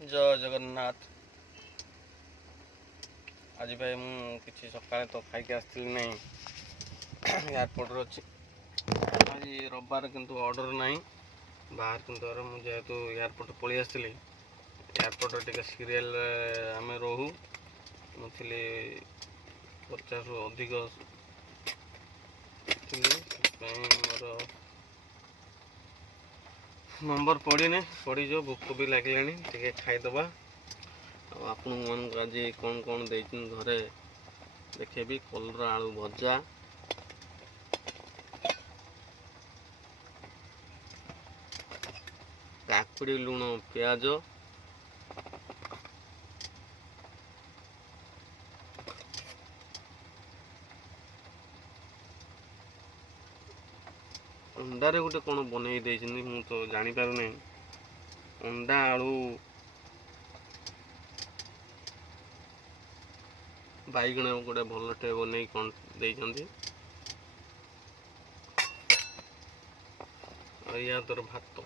जय जगन्नाथ। आज भाई मुझे सका तो खाई आसती नहीं एयरपोर्ट अच्छी आज रविवार किंतु ऑर्डर नहीं बाहर किंतु मुझे एयरपोर्ट पलि आसती एयरपोर्ट टे सीरियल आम रोहू मुझे 50 रु अधिक मोर नंबर पड़ने पड़ज भोक भी लगे टे खाईदबा आपण मन आज कौन कौन दे घरे देखेबी कलरा आलू भजा काकुड़ी लुण प्याज अंडारे गोटे कौन बनई मु तो जानी पार नहीं अंडा आलू बैगण गोटे भलटे बन कौन दे या तोर भात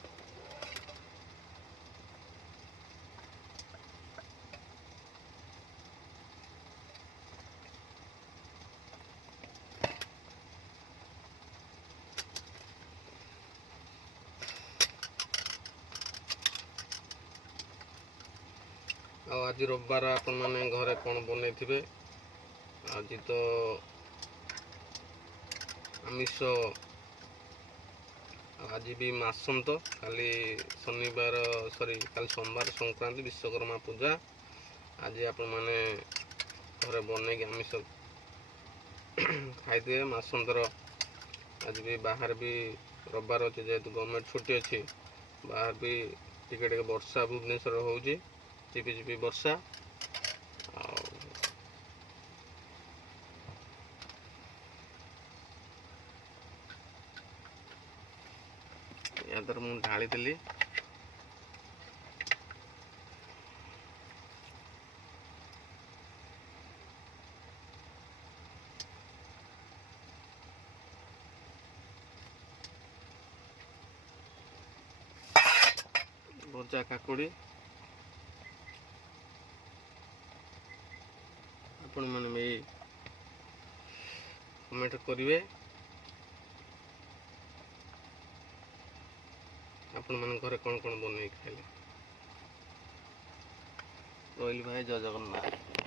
आज रविवार आपण मैंने घरे कौन बन थे आज तो आमिष आज भी मासंत काली शनिवार सॉरी काली सोमवार संक्रांति विश्वकर्मा पूजा आज आपण मैंने घरे बन आमिष खाई मासंतर आज भी बाहर भी रविवार अच्छे जेहेतु गवर्नमेंट छुट्टी अच्छी बाहर भी टिके वर्षा भुवनेश्वर होची चिपी चिपी वर्षा यादर मु ढाली देली भजा काकुड़ी आपण मैंने कमेंट करेंगे आपण मन घर कौन कौन बन खाइले रही भाई जय जगन्नाथ।